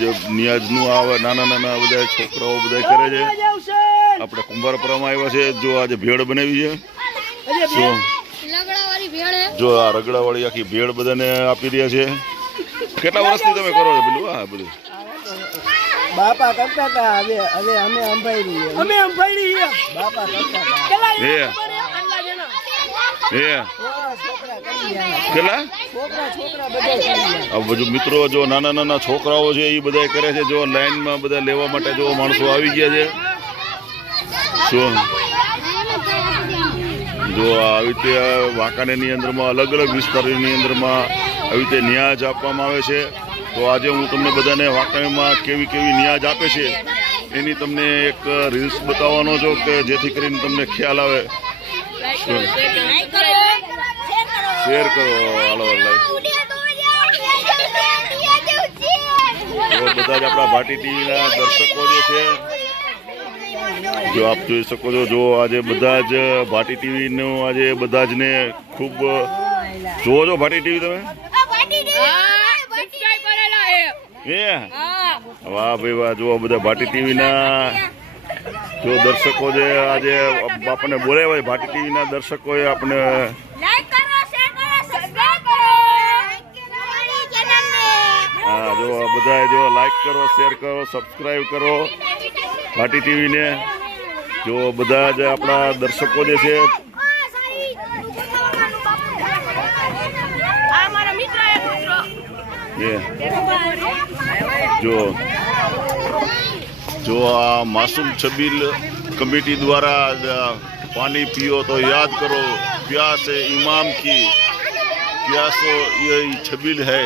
જે નિયાજનું આવે નાના નાના બધા છોકરાઓ બધા કરે છે. આપણે કુંભારપુરામાં આવ્યા છે. જો આજે ભેળ બનાવી છે. જો. લગડાવાળી ભેળ હે. જો આ રગડાવાળી આખી ભેળ બધાને આપી રહ્યા છે. કેટલા વર્ષથી તમે કરો છો પેલું? આ બધું. બાપા કરતા હતા. હવે હવે અમે અંભાઈ રહીએ અમે અંભાઈ રહીએ બાપા કરતા હતા હે હે છોકરા છોકરા કરી ગયા કેટલા છોકરા છોકરા બધા મિત્રો, જો નાના નાના છોકરાઓ છે એ બધા કરે છે, જો લાઈનમાં બધા લેવા માટે જો માણસો આવી ગયા છે. જો. જો આવી રીતે વાંકાનેરની અંદરમાં, અલગ અલગ વિસ્તારોની અંદરમાં આવી રીતે ન્યાજ આપવામાં આવે છે. તો આજે હું તમને બધાને વાંકાણીમાં કેવી કેવી ન્યાજ આપે છે, એની તમને એક રીલ્સ બતાવવાનો છું કે જેથી કરીને તમને ખ્યાલ આવે. શેર કરો. હાલો લાઈક. બધા જ આપણા ભાટી ટીવીના દર્શકો જે છે જો આપ જોઈ શકો છો જો આજે બધા જ ભાટી ટીવીનું આજે બધા જ ને ખૂબ જોવો છો ભાટી ટીવી તમે? વાહ ભાઈ વાહ જુઓ બધા ભાટી ટીવીના જો દર્શકો જે આજે આપણને બોલાવ્યા હોય ભાટી ટીવીના દર્શકોએ આપણે હા જો બધાએ બધા જો લાઈક કરો શેર કરો સબસ્ક્રાઈબ કરો. ભાટી ટીવીને જો બધા જે આપણા દર્શકો જે છે જો જો આ માસૂમ છબીલ કમિટી દ્વારા આ પાણી પીઓ તો યાદ કરો પ્યાસ है इमाम की प्यासो ये छबील है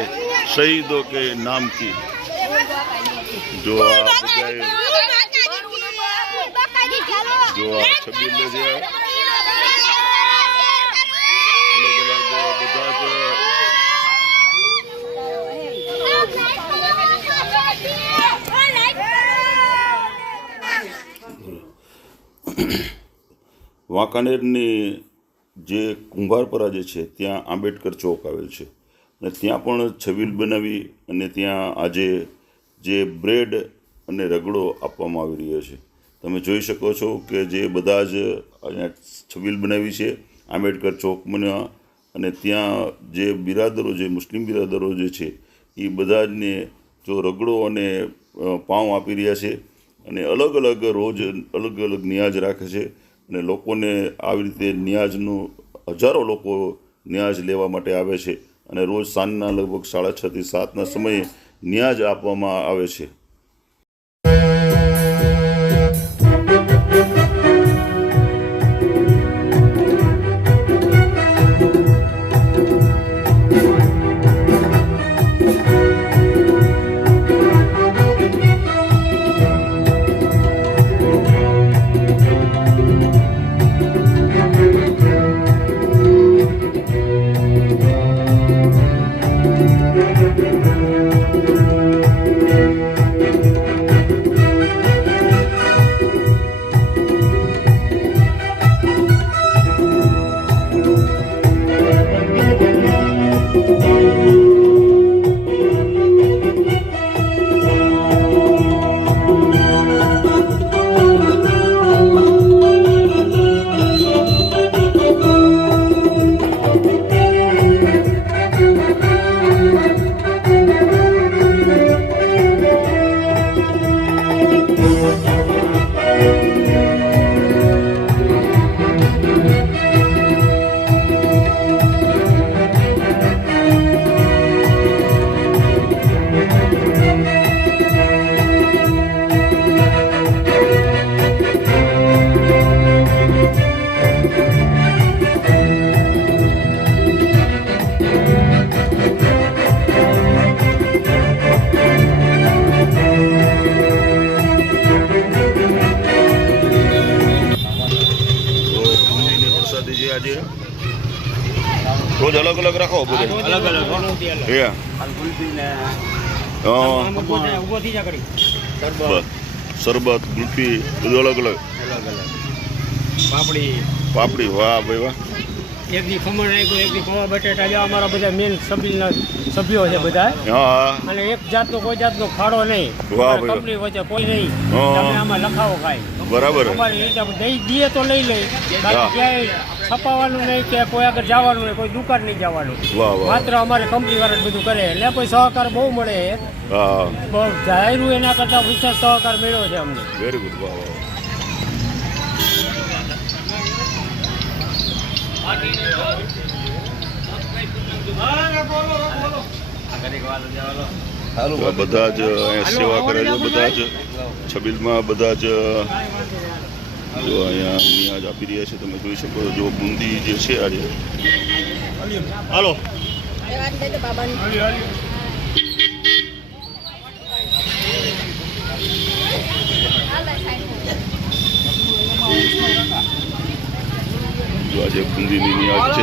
शहीदों के नाम की જો આ બધા જો આ છબીલ છે વાંકાનેરની જે કુંભારપરા જે છે, ત્યાં આંબેડકર ચોક આવેલ છે. અને ત્યાં પણ છબીલ બનાવી અને ત્યાં આજે જે બ્રેડ અને રગડો આપવામાં આવી રહ્યો છે. તમે જોઈ શકો છો કે જે બધા જ અહીંયા છબીલ બનાવી છે, આંબેડકર ચોકમાં અને ત્યાં જે બિરાદરો જે, મુસ્લિમ બિરાદરો જે છે, એ બધાને જો રગડો અને પાઉં આપી રહ્યા છે. અને અલગ અલગ રોજ અલગ અલગ ન્યાજ રાખે છે. અને લોકોને આવી રીતે ન્યાજનું હજારો લોકો ન્યાજ લેવા માટે આવે છે. અને રોજ સાંજના લગભગ સાડા છ થી સાતના સમયે ન્યાજ આપવામાં આવે છે. અલગ અલગ રાખો બધે અલગ અલગ એ હા. ઊભો થઈ જા કરી બસ. શરબત ગુલ્ફી બધું અલગ અલગ અલગ અલગ પાપડી પાપડી વાહ ભાઈ વાહ એક દી ખમણ નાખ્યું એક દી પૌવા બટેટા જે અમારા બધા મેન સભ્યના સભ્યો છે બધા હા અને એક જાતનો કોઈ જાતનો ખાડો નહીં વાહ અમારી ભાઈ. કંપની વચ્ચે કોઈ નહીં હા. તમે આમાં લખાવો ખાય બરાબર અમારી રીતે આપણે દઈ દઈએ તો લઈ લઈ હા. બાકી ક્યાંય છપાવવાનું નહીં કે કોઈ આગળ જવાનું નહીં કોઈ દુકાન નહીં જવાનું. વાહ વાહ. માત્ર અમારે કંપની વાળા બધું કરે. એટલે કોઈ સહકાર બહુ મળે. હા. બહુ જાહેરું એના કરતાં વિશેષ સહકાર મળ્યો છે અમને. વેરી ગુડ વાહ વાહ. બધા જ સેવા કરે છે બધા જ છબીલમાં બધા જ જો અહીંયા નિયાજ આપી રહ્યા છે, તમે જોઈ શકો જો બુંદી જે છે આજે. હાલો. જો આજે બુંદીની નિયાજ છે.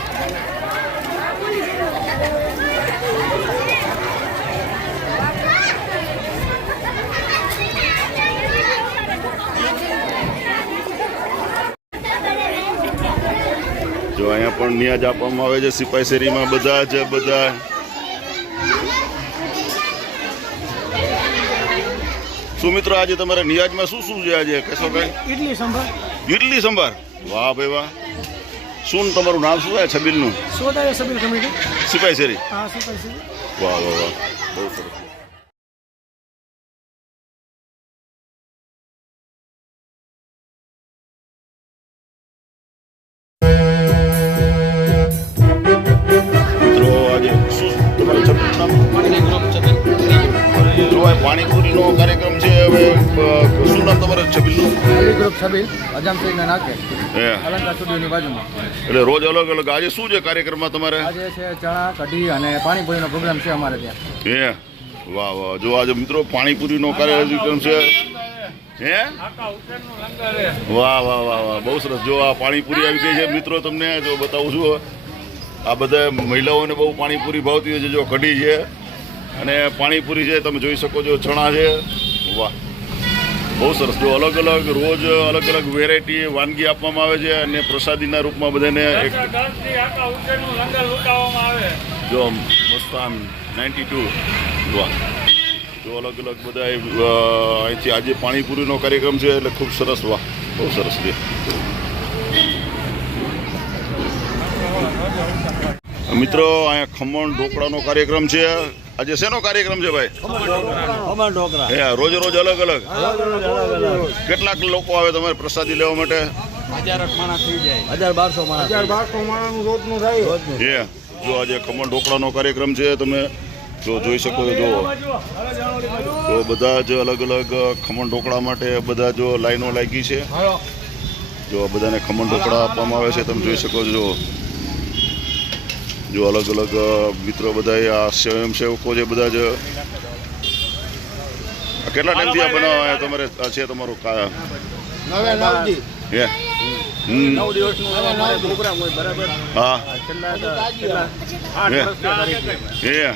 પણ નિયાજ આપવામાં આવે છે. સિપાઈ શેરીમાં બધા જ બધા. શું મિત્રો આજે તમારા નિયાજમાં શું શું છે આજે? કહેશો કઈ? ઇડલી સંભાર. ઇડલી સંભાર? વાહ ભાઈ વાહ. શું તમારું નામ શું છે? છબીલનું? સોદાય છબીલ કમિટી. સિપાઈ શેરી. હા કહીશું વાહ વાહ વાહ. બહુ સરસ. પાણીપુરીનો કાર્યક્રમ છે હવે શું નામ તમારે છે અલી ગ્રુપ છબીલ અજામશીરના નાકે અલંકાર સ્ટુડિયોની બાજુમાં. એટલે રોજ અલગ અલગ આજે શું છે કાર્યક્રમમાં તમારે? આજે છે ચણા કઢી અને પાણીપુરીનો પ્રોગ્રામ છે અમારે ત્યાં. હે. વાહ વાહ. જો આજે મિત્રો પાણીપુરીનો કાર્યક્રમ છે. હે? વાહ વાહ વાહ વાહ. બહુ સરસ. જો આ પાણીપુરી આવી ગઈ છે મિત્રો તમને જો બતાવું છું. આ બધા મહિલાઓને બહુ પાણીપુરી ભાવતી હોય છે. જો કઢી છે અને પાણીપુરી છે તમે જોઈ શકો છો ચણા છે. વાહ. બહુ સરસ. જો અલગ અલગ રોજ અલગ અલગ વેરાયટી વાનગી આપવામાં આવે છે અને પ્રસાદીના રૂપમાં બધાને એક જો મસ્તાન નાઇન્ટી ટુ વાહ. જો અલગ અલગ બધા અહીંથી આજે પાણીપુરીનો કાર્યક્રમ છે એટલે ખૂબ સરસ. વાહ. બહુ સરસ છે. મિત્રો અહીંયા ખમણ ઢોકળાનો કાર્યક્રમ છે. આજે શેનો કાર્યક્રમ છે ભાઈ? હે રોજ રોજ અલગ અલગ. કેટલાક લોકો આવે તમારે પ્રસાદી લેવા માટે? જો આજે ખમણ ઢોકળાનો કાર્યક્રમ છે તમે જો જોઈ શકો છો જો તો બધા જ અલગ અલગ ખમણ ઢોકળા માટે બધા જો લાઈનો લાગી છે. જો બધાને ખમણ ઢોકળા આપવામાં આવે છે તમે જોઈ શકો છો જો જો અલગ અલગ મિત્રો બધા આ સ્વયંસેવકો છે બધા જ. કેટલા ટાઈમથી આ બનાવવા તમારે છે તમારું હે? હમ. નવ દિવસનો પ્રોગ્રામ હોય બરાબર? હા. હે.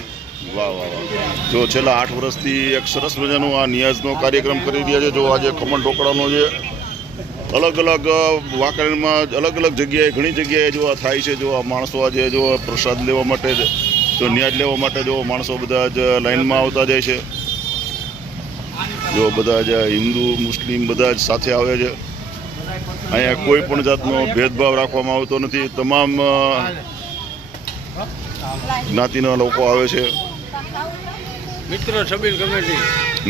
વાહ વાહ વાહ. જો છેલ્લા આઠ વર્ષથી એક સરસ મજાનો આ નિયાઝનો કાર્યક્રમ કરી રહ્યા છે. જો આજે ખમણ ઢોકળાનો છે અલગ અલગ વાકરણમાં અલગ અલગ જગ્યાએ, ઘણી જગ્યાએ જો આ થાય છે, જો આ માણસો આજે જો પ્રસાદ લેવા માટે જો ન્યાજ લેવા માટે જો માણસો બધા જ લાઈનમાં આવતા જાય છે. જો બધા જ હિન્દુ, મુસ્લિમ બધા જ સાથે આવે છે. અહીંયા કોઈ પણ જાતનો ભેદભાવ રાખવામાં આવતો નથી. તમામ જ્ઞાતિના લોકો આવે છે. મિત્ર સબીલ કમિટી.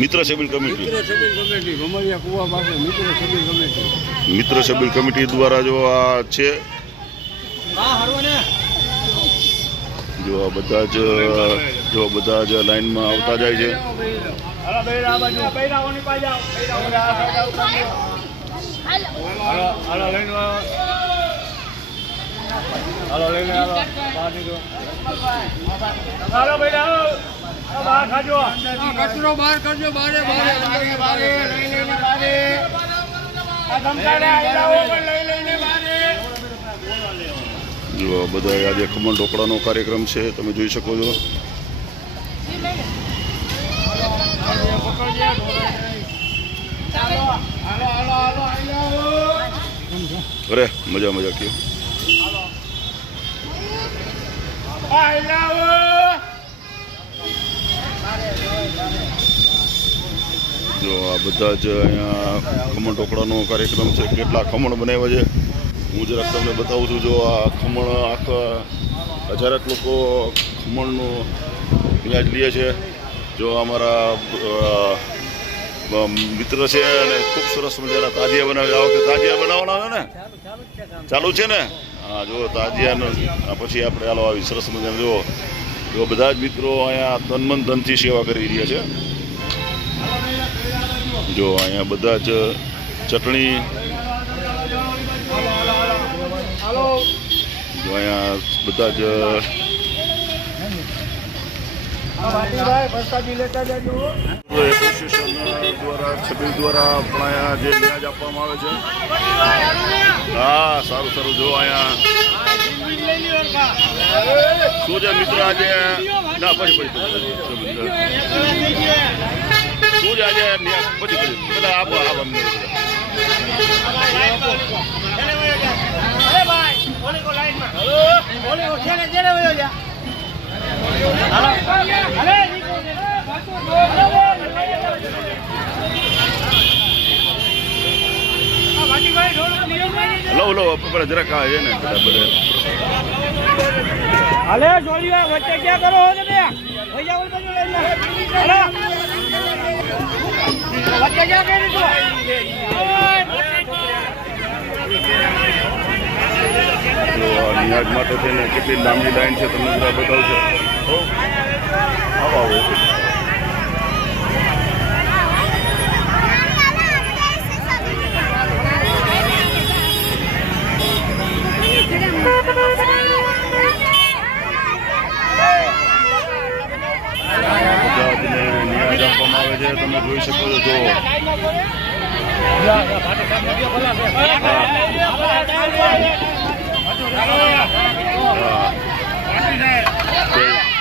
મિત્ર સબિલ કમિટી. સબીલ કમિટી. ભમરિયા કુવા પાસે મિત્ર સબીલ કમિટી. મિત્ર સબિલ કમિટી દ્વારા જો આ છે. જો આ બધા જ જો બધા જ લાઈનમાં આવતા જાય છે. હાલો લઈને. હાલો કચરો બહાર કરજો બારે બારે બારે. લઈ લઈને જો બધા આજે ખમણ ઢોકળાનો કાર્યક્રમ છે તમે જોઈ શકો છો. અરે મજા મજા આયલાઓ. જો આ બધા જ અહીંયા ખમણ ઢોકળાનો કાર્યક્રમ છે, કેટલા ખમણ બનાવ્યા છે, હું જરાક તમને બતાવું છું. જો આ ખમણ આખા હજારક લોકો ખમણનો વ્યાજ લે છે. જો અમારા મિત્ર છે અને ખૂબ સરસ મજાના તાજિયા બનાવે આ વખતે તાજિયા બનાવવાના છે ને? ચાલુ છે ને? હા, જો તાજિયાનો પછી આપણે હાલો આવી સરસ મજાનું, જો જો બધા જ મિત્રો અહીંયા તનમન ધનથી સેવા કરી રહ્યા છે. જો અહીંયા બધા જ ચટણી જો અહીંયા બધા જ ભાઈ પ્રસાદી લેતા જજો એસોસિએશન દ્વારા છબીલ દ્વારા પણ જે વ્યાજ આપવામાં આવે છે હા સારું સારું જો અહીંયા શું છે મિત્ર આજે પછી પછી. શું છે આપો આપો અમને લઉં લઉં પેલા જરાક આવે છે ને બધા બધા. હાલે જોડીઓ વચ્ચે ક્યાં કરો છો તમે? ભૈયા ઓલ બાજુ લઈ લો વચ્ચે ક્યાં કરી તો જો આ ન્યાજ માટે થઈને કેટલી લાંબી લાઈન છે તમને જરા બતાવજો બધાજને ન્યાજ આપવામાં આવે છે તમે જોઈ શકો છો જો હા.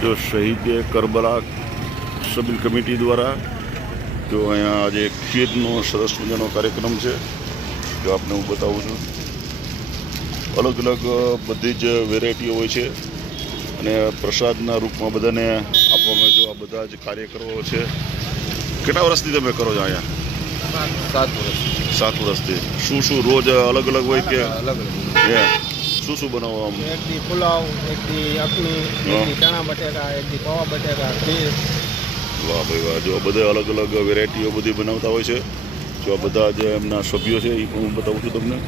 જો શહીદ કરબલા સબિલ કમિટી દ્વારા જો અહીંયા આજે ખીરનો સરસ મજાનો કાર્યક્રમ છે જો આપને હું બતાવું છું અલગ અલગ બધી જ વેરાયટીઓ હોય છે અને પ્રસાદના રૂપમાં બધાને આપવામાં જો આ બધા જ કાર્યકરો છે કેટલા વર્ષથી તમે કરો છો અહીંયા? સાત વર્ષ સાત વર્ષથી. શું શું રોજ અલગ અલગ હોય કે? અલગ અલગ શું શું બનાવો આમ? એકથી પુલાવ એકથી અખની એકથી ચણા બટેકા એકથી પવા બટેકા ખીર. વાહ ભાઈ વાહ. જો બધા અલગ અલગ વેરાયટીઓ બધી બનાવતા હોય છે. જો આ બધા જે એમના સભ્યો છે એ પણ હું બતાવું છું તમને.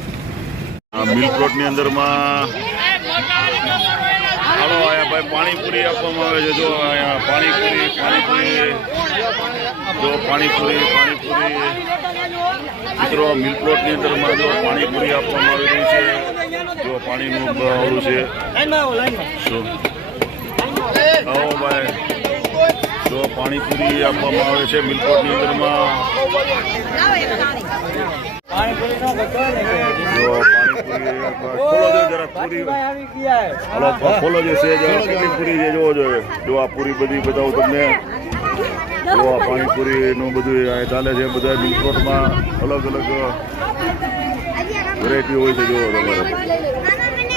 આ મિલ્ક પ્લોટની અંદરમાં હાલો અહીંયા ભાઈ પાણીપુરી આપવામાં આવે છે. જો અહીંયા પાણીપુરી પાણીપુરી. જો પાણીપુરી પાણીપુરી. મિત્રો મિલપ્લોટની અંદરમાં જો પાણીપુરી આપવામાં આવી રહી છે. જો પાણીનું ઓલું છે. આવો ભાઈ. જો પાણીપુરી આપવામાં આવે છે મિલપ્લોટની અંદરમાં. જો ખોલો જો જરા પૂરી. આવી ગયા હે. હાલો ખોલો જો છે જો કેટલી પૂરી છે જોવો જોઈએ. જો આ પૂરી બધી બતાવું તમને. જો આ પાણીપુરીનું બધું અહીંયા ચાલે છે બધા મિલકોટમાં અલગ અલગ વેરાયટી હોય છે જોવો તમારે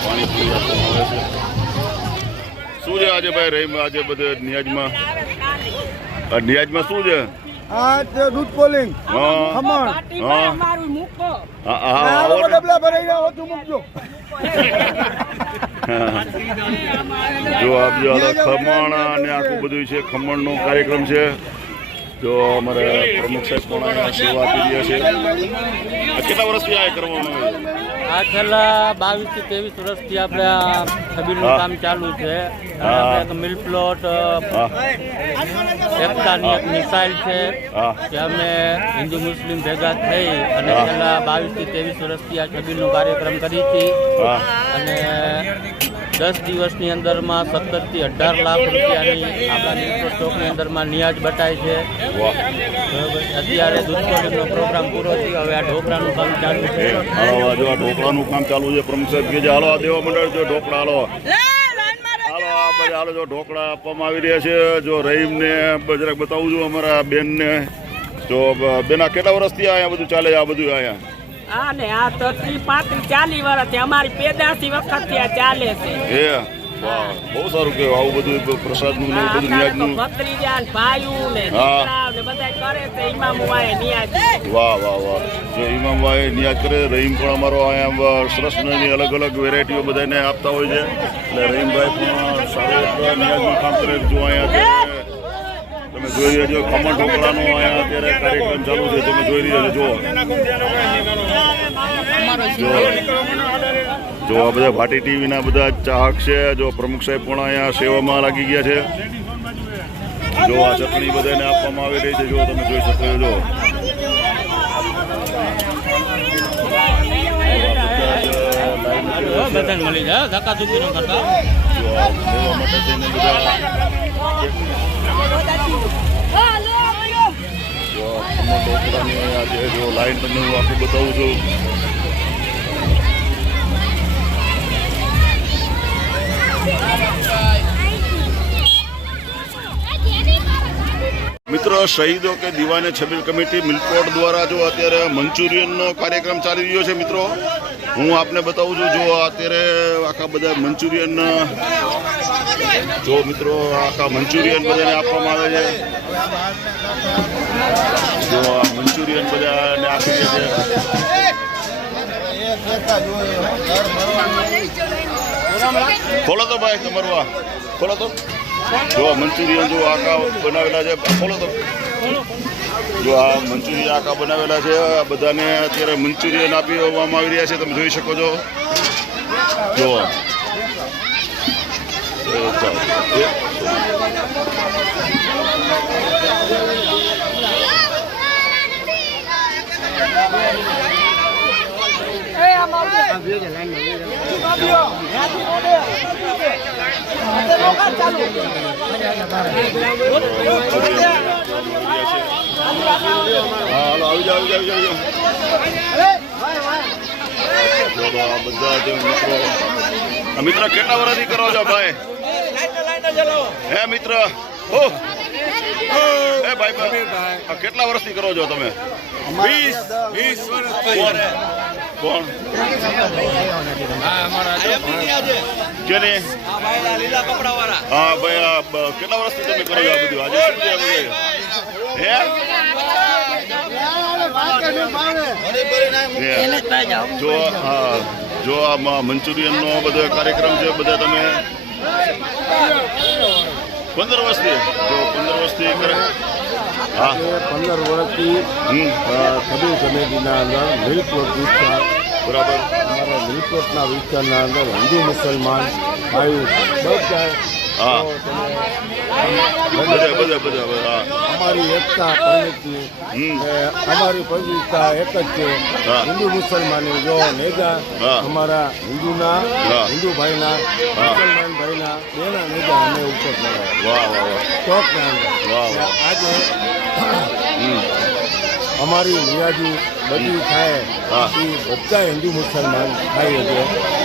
પાણીપુરી આપવામાં આવે છે શું છે આજે ભાઈ રહી આજે બધે નિયાજમાં. આ નિયાજમાં શું છે? આ તે દૂધ પોલિંગ. હા. ખમણ. હા. હા હા આવો લોકો ને. ડબલા ભરાઈ ગયા તું મૂકજો. જો આપ જો હાલો ખમણ અને આખું બધું છે ખમણનો કાર્યક્રમ છે. જો અમારે પ્રમુખ સાહેબ પણ સેવા આપી રહ્યા છે. આ કેટલા વર્ષથી આ કરવાનું હોય? છે? આ છેલ્લા બાવીસથી ત્રેવીસ વર્ષથી આપણે આ છબીલનું. કામ ચાલુ છે. મિલ પ્લોટ એકતાની એક મિસાઇલ છે કે અમે હિન્દુ મુસ્લિમ ભેગા થઈ અને છેલ્લા બાવીસથી ત્રેવીસ વર્ષથી આ છબીલનો કાર્યક્રમ કરી હતી. અને દસ દિવસની અંદરમાં સત્તરથી અઢાર લાખ રૂપિયાની આપણા નેશનલ સ્ટોકની અંદરમાં નિયાજ બતાય છે. અત્યારે દૂધ કોલિંગનો પ્રોગ્રામ પૂરો થયો. હવે આ ઢોકળાનું કામ ચાલુ છે. હાલો આ જો આ ઢોકળાનું કામ ચાલુ છે પ્રમુખ સાહેબ કે જે હાલો આ દેવા મંડળ જો ઢોકળા હાલો. હાલો આ બધા હાલો જો ઢોકળા આપવામાં આવી રહ્યા છે જો રહીમને જરાક બતાવું છું અમારા બેનને. જો બેના કેટલા વર્ષથી અહીંયા બધું ચાલે છે આ બધું અહીંયા? હા ને આ તો ત્રીસ પાંત્રીસ ચાલીસ વર્ષથી અમારી પેદાશી વખતથી આ ચાલે છે. વાહ. બહુ સારું કહેવાય. આવું બધું પ્રસાદનું ને બધું ન્યાજનું. ભત્રીજા ને ભાઈઓ ને દીકરાઓ ને બધા કરે છે. ઇમામ વાય નિયાજ. વાહ વાહ વાહ. જો ઇમામભાઈ નિયાજ કરે રહીમ પણ અમારો અહીંયા સરસની અલગ અલગ વેરાયટીઓ બધાને આપતા હોય છે. એટલે રહીમભાઈ પણ સારું નિયાજનું કામ કરે જો અહીંયા તમે જોઈ રહ્યા છો ખમણ ઢોકળાનો અહીંયા અત્યારે કાર્યક્રમ ચાલુ છે. તમે જોઈ રહ્યા છો જો જો આ બધા ભાટી ટીવીના બધા ચાહક છે જો પ્રમુખ સાહેબ પણ અહીંયા સેવામાં લાગી ગયા છે. જો આ ચટણી બધાને આપવામાં આવી રહી છે જો તમે જોઈ શકો છો જો. બધાને મળી જાય ધક્કા ન કરતા. લાઈન તમને હું આખું બતાવું છું. મિત્ર, શહીદો કે દીવાને છબીલ કમિટી મિલકોટ દ્વારા જો અત્યારે મંચુરિયનનો કાર્યક્રમ ચાલી રહ્યો છે, મિત્રો, હું આપને બતાવું છું, જો અત્યારે આખા બધા મંચુરિયન, જો મિત્રો, આખા મંચુરિયન બધાને આપવામાં આવે છે, જો આ મંચુરિયન બધાને આપી દે છે. ખોલો તો ભાઈ તમારું આ. ખોલો તો. જો મંચુરિયન જો આકા બનાવેલા છે, ખોલો તો. જો આ મંચુરિયન આકા બનાવેલા છે, આ બધાને અત્યારે મંચુરિયન આપી આવી રહ્યા છે, તમે જોઈ શકો છો. જો Thank ચાલો. મિત્રો કેટલા વર્ષથી કરો છો ભાઈ? હે મિત્ર ઓહ ભાઈ ભાઈ. કેટલા વર્ષથી કરો છો તમે? વીસ વીસ વર્ષ. કોણ? કેને હા, ભાઈ કેટલા વર્ષથી તમે કરો આ બધું? આજે શું. જો, હા, જો આ મંચુરિયનનો બધો કાર્યક્રમ છે, બધા તમે પંદર વર્ષથી, જો પંદર વર્ષથી કરે હા. પંદર વર્ષથી કબીર કમિટીના અંદર મિલકોટ વિસ્તાર બરાબર. અમારા મિલકોટના વિસ્તારના અંદર હિન્દુ મુસલમાન ભાઈ બધા હા બધા બધા બધા અમારી એકતા પરિણતિ અમારી પવિત્રતા એક જ છે. હિન્દુ મુસલમાની જો નેજા અમારા હિન્દુના. હિન્દુ ભાઈના. મુસલમાન ભાઈના બેના નેજા અમે ઉપર વાહ આજે અમારી નિયાજી બધી થાય. એ બધા હિન્દુ મુસલમાન થાય છે.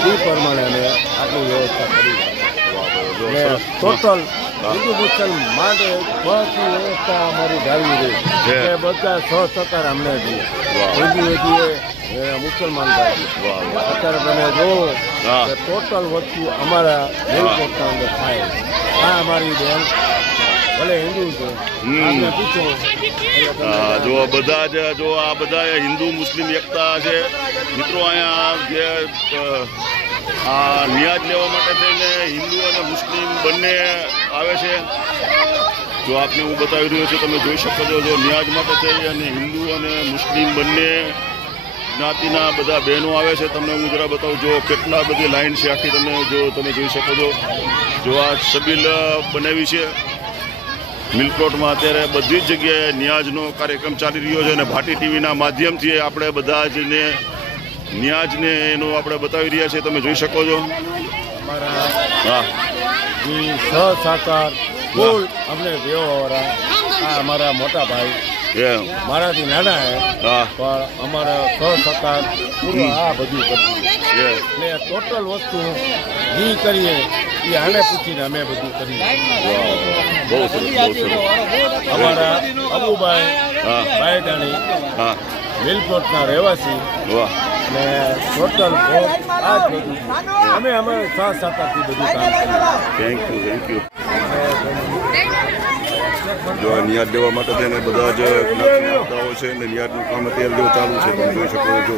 એ પ્રમાણે અમે આટલી વ્યવસ્થા કરી. ને ટોટલ. હિન્દુ મુસ્લિમ માટે બધી વ્યવસ્થા અમારી જાળવી રહી. છે. બધા છ ટકા અમને હિન્દુ છીએ મુસલમાન ભાઈ અત્યારે તમે જોવો કે ટોટલ વસ્તુ અમારા હેલિકોપ્ટર અંદર થાય. આ અમારી બેન ભલે હિન્દુ છે. જો બધા જ જો આ બધા હિન્દુ મુસ્લિમ એકતા છે. મિત્રો અહીંયા જે નિયાજ લેવા માટે થઈને હિન્દુ અને મુસ્લિમ બંને આવે છે. જો આપને હું બતાવી રહ્યો છું, તમે જોઈ શકો છો, જો નિયાજ માટે થઈ અને હિન્દુ અને મુસ્લિમ બંને જ્ઞાતિના બધા બહેનો આવે છે, તમને હું જરા બતાવું, જો કેટલા બધી લાઈન છે આખી તમે જો તમે જોઈ શકો છો. જો આ સબીલ બનાવી છે, મિલકોટમાં અત્યારે બધી જ જગ્યાએ ન્યાજનો કાર્યક્રમ ચાલી રહ્યો છે અને ભાટી ટીવીના માધ્યમથી આપણે બધા જ ન્યાજને એનું આપણે બતાવી રહ્યા છીએ તમે જોઈ શકો છો. અમારા હા. ઈ સહસાકાર કુલ અમને દેવાવાળા આ અમારા મોટા ભાઈ. મારાથી નાના હે પણ અમારા સહસહકાર પૂરું આ બધું કર્યું. ને ટોટલ વસ્તુ ઘી કરીએ એ આને પૂછીને અમે બધું કરીએ. બહુ સરસ અમારા અબુભાઈ હા. મિલકોટના રહેવાસી. વાહ. ને ટોટલ આ જ બધું. અમે અમે સાથ સાતાથી બધું કામ થેન્ક યુ થેન્ક યુ જો નિયાદ દેવા માટે તેને બધા જ જ્ઞાતિના આવતા હોય છે ને નિયાદનું કામ અત્યારે જો ચાલુ છે તમે જોઈ શકો છો જો.